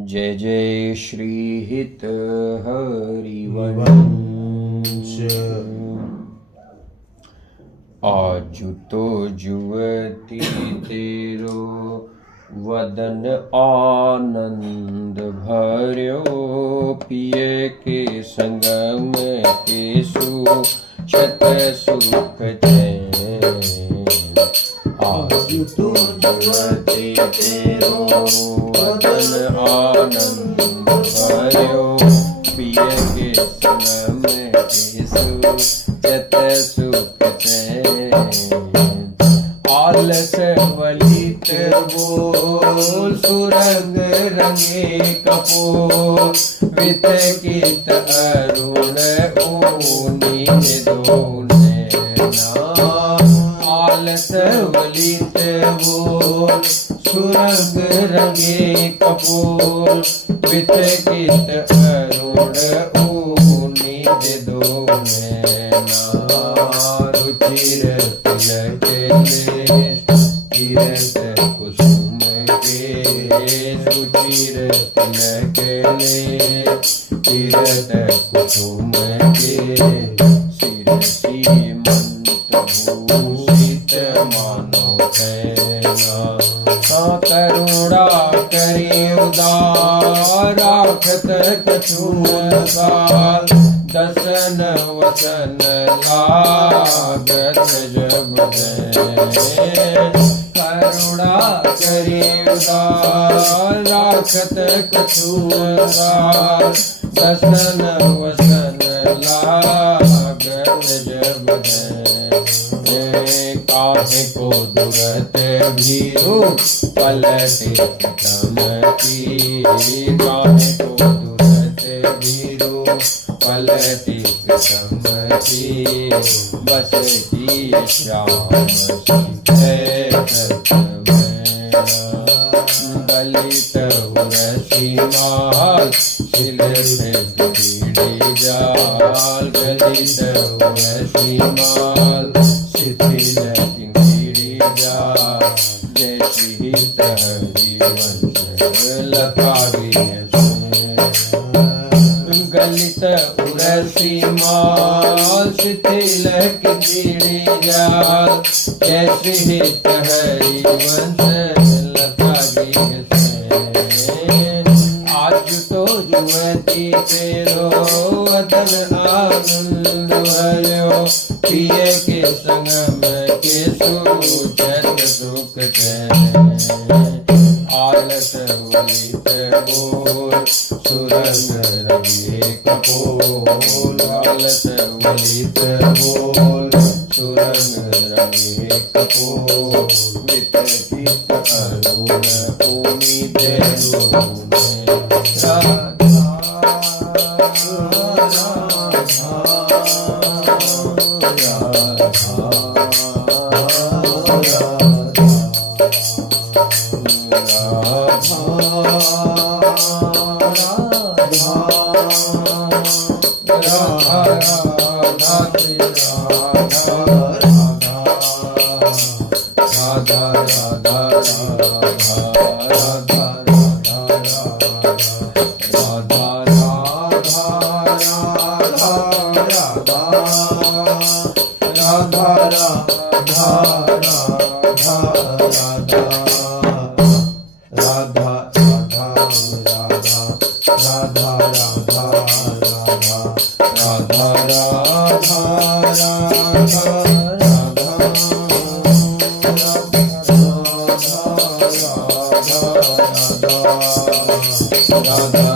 जय जय श्री हित हरिवंश। आज तो जुवती तेरो वदन आनंद भर्यो, पिय के संग में केसु छत सुख चैन। आज तो जुवती तेरो वदन आनंद भर्यो, पिय के संग में केसु छत सुख चैन। आलस वलित बोल सुरंग रंगे कपोल, वित कित अरुण ऊनी दोने ना। आलस वलित बोल सुरंग रंगे कपोल, वित कित अरुण ऊनी दोने ना। रुचिर तिलक तीरथ कुसुम के, रुचिर तिलक तीरथ कुसुम के। शिरसी मंत भूषित मानो है करुणा करे उदार, राखत कछु काल। दसन वसन लागत जब करुणा करे उदार, राखत कछु काल। दसन वसन लागत जब काहे को दुरत भीरु पलटे तमती। काहे को दुरत भीरु पलटे तमती। बस की श्याम दलित उरसी माल, शिल से पीड़ी जाल। दलित उरसी माल, शिथिल किंगीरी जाल। जय श्री हरिवंश लता गलित उरसी माल, शिथिल किंगीरी जाल। जय श्री हरिवंश लता। आज तो जुवती तेरो वदन आनंद भर्यो, पिय के संग में केसु छत सुख चैन। आलस वलित बोल सुरंग रंगे कपोल। आलस वलित बोल सुरंग रंगे कपोल। वित कित अरुण ऊनी दोने। राधा